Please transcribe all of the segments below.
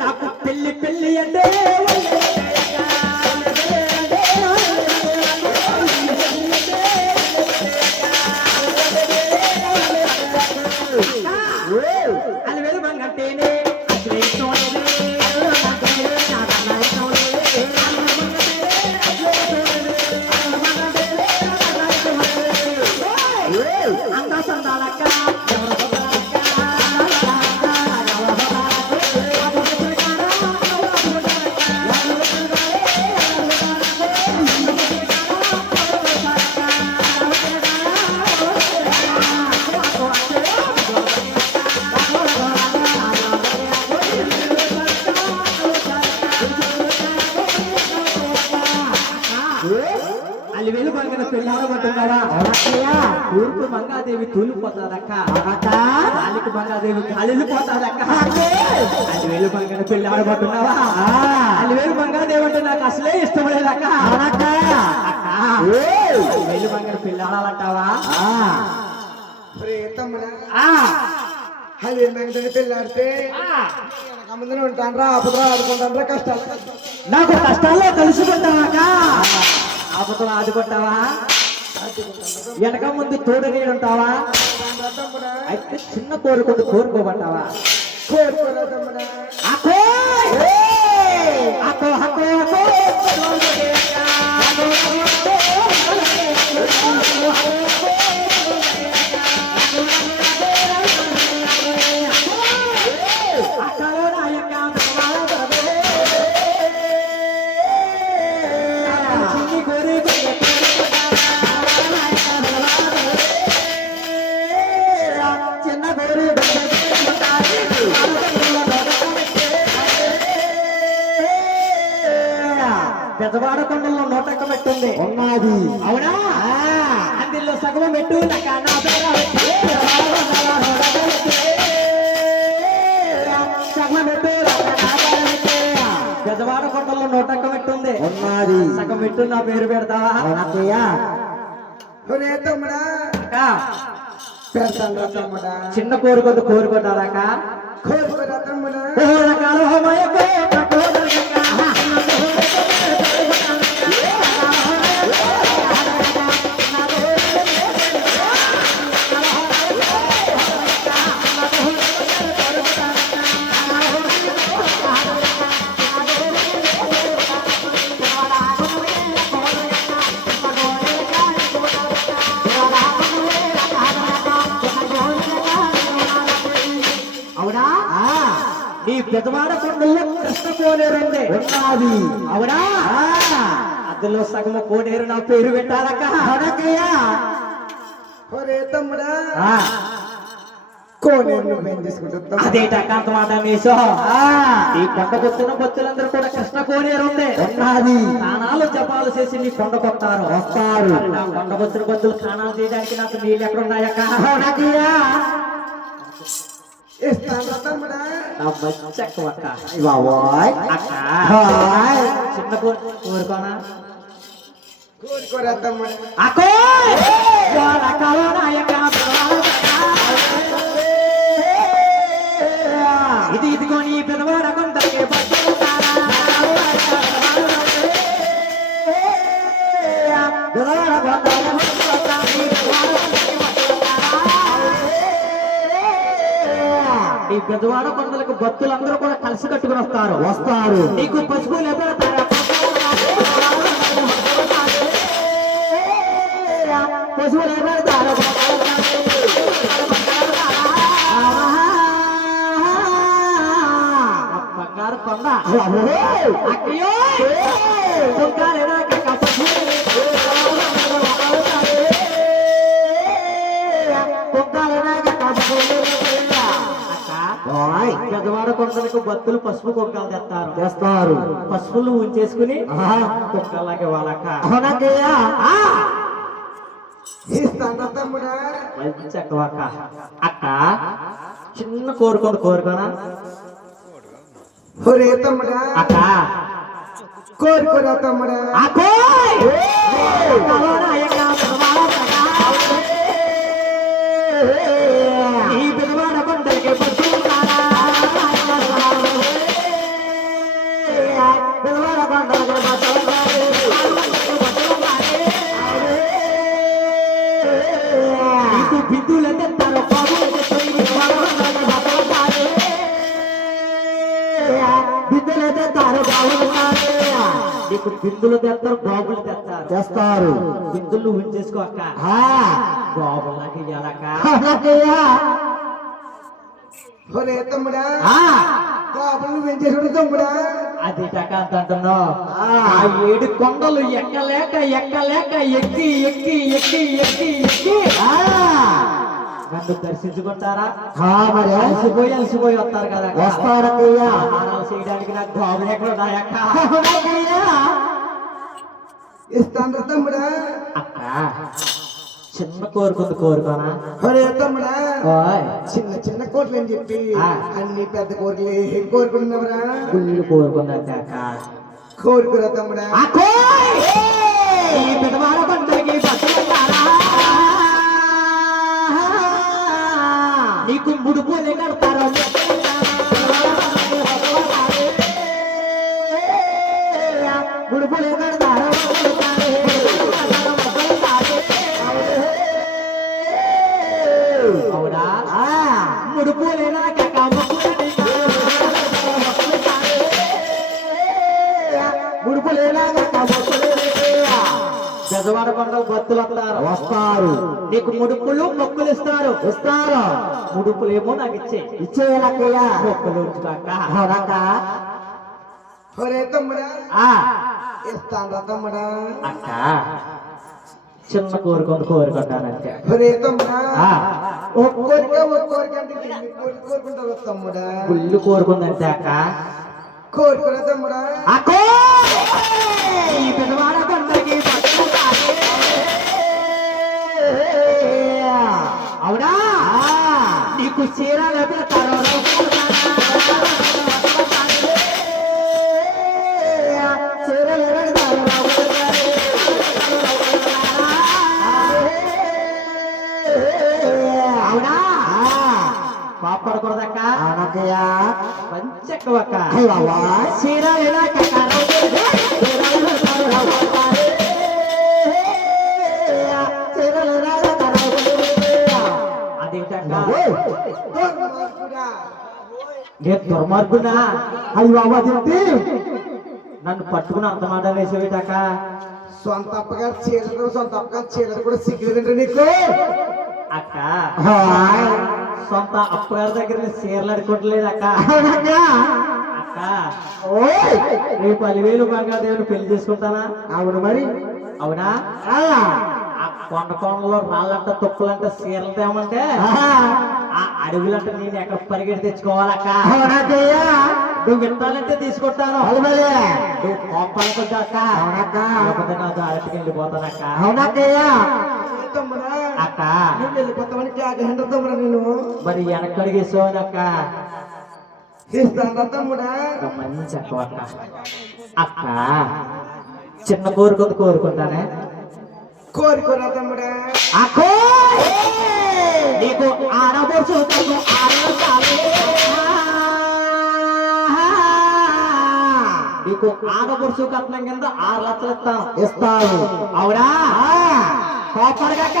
నాకు పెళ్లి పెళ్లి అంటే అది వెలుబంగంటేనే అందా సందాలక్క ಅಲ್ಲಿ వెలుబంగన పెళ్ళాడబట్టున్నావా ఊరుకు మంగాదేవి తూలిపోతాదక్క గాలికి మంగాదేవి గాలిపోతాదక్క అది వెలుబంగన పెళ్ళాడబట్టున్నావా అది వెలుబంగాదేవి అంటే నాకు అసలే ఇష్టం లేదక్క వెలుబంగన పెళ్ళాడాలంటావా అది ఏంటంటే పెళ్ళాడితే ముందునే ఉంటానరా అప్పుడు ఆడుకుంటానరా కష్టాలు నాకు కష్టాల్లో కలుసుకుంటావాక ఆపదలు ఆదుకుంటావా వెనక ముందు తోడు నీడుంటావా అయితే చిన్న కోరుకుంటూ కోరుకోబట్టావా కోరుకోరా తమ్ముడా పెద్దవాడ కొండల్లో నోటక్క మెట్టుంది ఉన్నది అవునా అందులో సగం మెట్టు సగం మెట్టు పెద్దవాడ కొండల్లో నోటక్క మెట్టుంది ఉన్నది సగం మెట్టు నా పేరు పెడతావా తమ్ముడా పెడతాను తమ్ముడా చిన్న కోరుకొద్దు కోరుకుంటారాక కోరుకోరా తమ్ముడా నీ పెదవాడ కొండల్లో కృష్ణ కోనేరుంది ఉన్నది అవునా అందులో సగము కోనేరు నా పేరు పెట్టాలక్క తమ్ముడా కోనేరు నువ్వేం తీసుకుంటా అదేటక్క అంత మాట మీసో ఈ కొండకొచ్చిన భక్తులందరూ కూడా కృష్ణ కోనేరు ఉంది ఉన్నది స్నానాలు జపాలు చేసి నీ కొండకొస్తారు వస్తారు నా కొండకొచ్చిన భక్తులు స్నానాలు చేయడానికి నాకు నీళ్ళు ఎక్కడ ఉన్నాయక్క చిన్న కోరుకోనా కోరుకోరా తమ్ముడా ఇది ఇదిగోని పెదవాడ కొందరికి ఈ పెద్దవాడ కొండలకు భక్తులందరూ కూడా కలిసి కట్టుకుని వస్తారు నీకు పసుపు లేదా పశువులు ఏమడతారు బంగారు కొండ అక్కయ్యో పెద్దవాడ కొండలకు భక్తులు పసుపు కుక్కలు తెస్తారు పసుపులు ఉంచేసుకుని కుక్కలాగే వాళ్ళక్క మంచి అక్క అక్క చిన్న కోరుకోనా ఒరే తమ్ముడా అక్క కోరుకోరా తమ్ముడా అకోయ్ ఈ పిల్లవాడ కొండకి పట్టుకున్నారా పిల్లవాడ కొండకి నీకు బిందులు తెస్తారు బిందులు తెస్తారు బాగున్నారు నీకు బిందులు తెస్తారు బాబులు తెస్తారు చేస్తారు బిందులు ఉంచేసుకో అక్క బాబులు నాకు ఇయ్యాలక్క ఒరే తమ్ముడా బాబులు నువ్వేం చేసాడు తమ్ముడా అది టక అంత అంటున్నావు ఆ 7 కొండలు ఎక్కలేక ఎక్కి ఎక్కి ఎక్కి ఎక్కి ఎక్కి నన్ను దర్శించుకుంటారా మరి అలసిపోయి వస్తారు కదా వస్తారయ్యా ఆహారాలు చేయడానికి నాకు బాబులు ఎక్కడ ఉన్నాయక్క ఇస్తాను తమ్ముడా అక్క చిన్న కోరుకోనా ఒరే తమ్ముడా ఓయ్ చిన్న చిన్న కోట్లు అని చెప్పి ఆ. అన్ని పెద్ద కోట్లు ఏం కోరుకుంటున్నావురా గుళ్ళు కోరుకుందంటే అక్క కోరుకురా తమ్ముడా ఈ పెదవాడ పంటకి పట్టుకుంటారా నీకు ముడుపులే కడతారా ముడుపులే కడతారా అవునా ముడుపులేనా పెదవాడ పండుగ భక్తులు వస్తారు నీకు ముడుపులు మొక్కులు ఇస్తారు ముడుపులేమో నాకు ఇచ్చేయాలక్కయ్యా మొక్కులు ఉంచుకాక ఒరే తమ్ముడా ఇస్తాను తమ్ముడా అక్క చిన్న కోరుకుంటానంటే ఒరే తమ్ముడా ఆ. ఒక్క కోరిక అంటే ఎన్ని కోరిక కోరుకుంటావు తమ్ముడా గుళ్ళు కోరుకుందంటే అక్క కోరుకురా తమ్ముడా అక్కో ఈ పెదవాడ పండుగకి అవునా నీకు చీరలు పెడతారు చీరలు పెడతారు అవునా పాపడకూడదక్క అనకయ్యా పంచక్కవక్క చీరలు అదేంటక్క నేను దుర్మార్గునా అయ్యి బాబా చెప్పి నన్ను పట్టుకుని అంత మాట వేసేవిటాక సొంత అప్పగారు చీరలు సొంత అప్పగారు చీరలు కూడా సిగ్గులేదంటే నీకు అక్క సొంత అప్పగారి దగ్గర చీరలు అడుకోవట్లేదు అక్క అక్క రేపు 10,000 బంగాదేవుని పెళ్లి చేసుకుంటానా అవును మరి అవునా ఆ కొండలో రాళ్ళంట తుప్పలంట చీరలు తేమంటే ఆ అడవులంట నేను ఎక్కడ పరిగెట్టి తెచ్చుకోవాలక్క నువ్వు వింటానంటే తీసుకుంటాను నువ్వు కోపాలకు అక్క లేకపోతే నాతో అరటికి వెళ్ళిపోతానక్క తమ్ముడా అక్క నువ్వు వెళ్ళిపోతామని క్యాగంట తమ్ముడా నేను మరి వెనక్కి అడిగేసావనక్క ఇస్తాను తమ్ముడా మంచి అక్క అక్క చిన్న కోరుకుంటానే కోరుకోరా తమ్ముడా అక్కో నీకు ఆడబోసు నీకు ఆడబొడుచు కట్నం కింద 6 లక్షలు ఇస్తాను అవునా కోపడగాక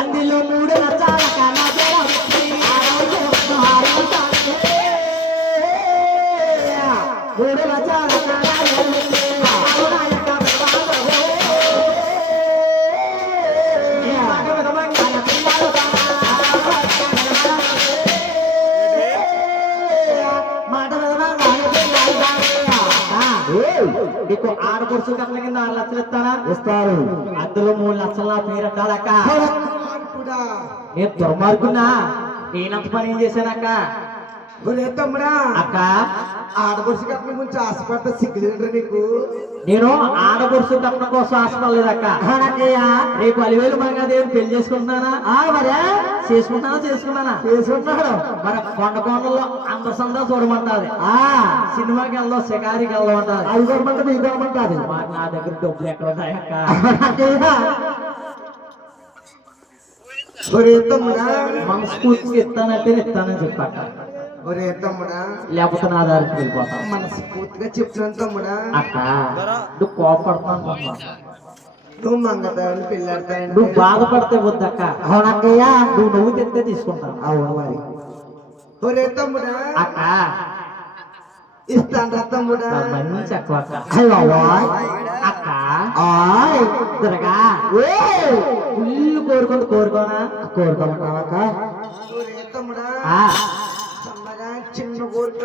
అందులో 3 లక్షల కన్నా 3 లక్షల నీకు ఆడపడుచు కట్ల కింద 6 లక్షలు ఇస్తారు అందులో 3 లక్షలు నా పేరు అడ్డాలక్క నేను దుర్మార్గున్నా నేనంత పని ఏం చేశానక్క తమ్ముడా అక్క ఆడపడుచు కట్నం గురించి ఆశపడ్డ సిగ్గులేంట్రా నీకు నేను ఆడపడుచు కట్నం కోసం ఆశపడలేదక్క రేపు 10,000 బంగాదేవిని పెళ్లి చేసుకుంటున్నానా చేసుకున్నానా చేసుకున్నాడు మరి కొండ కొండలో అందసందా చూడమంటాది సినిమాకి వెళ్దాం షికారికి వెళ్దాం అంటారు అది కొనమంటది ఇది కొనమంటది మరి నా దగ్గర డబ్బులు ఎక్కడ ఉన్నాయక్క ఒరే తమ్ముడా మనస్ఫూర్తిగా ఇస్తానని చెప్పాక ఒరే తమ్ముడా లేకపోతే నా దారికి వెళ్ళిపోతాం మనస్ఫూర్తిగా చెప్తున్నాను తమ్ముడా అక్క నువ్వు కోపడుతున్నాను నువ్వు మంగతాయని పిల్లాడతాయని నువ్వు బాధపడితే వద్దక్క అవునక్కయ్యా నువ్వు తెస్తే తీసుకుంటాను అవును మరి ఒరే తమ్ముడా అక్క ఇస్తాను తమ్ముడా మంచి అక్క అక్క త్వరగా ఫుల్ కోరుకోనా కోరుకోమంటావక్క ఒరే తమ్ముడా సన్నగా చిన్న కోరిక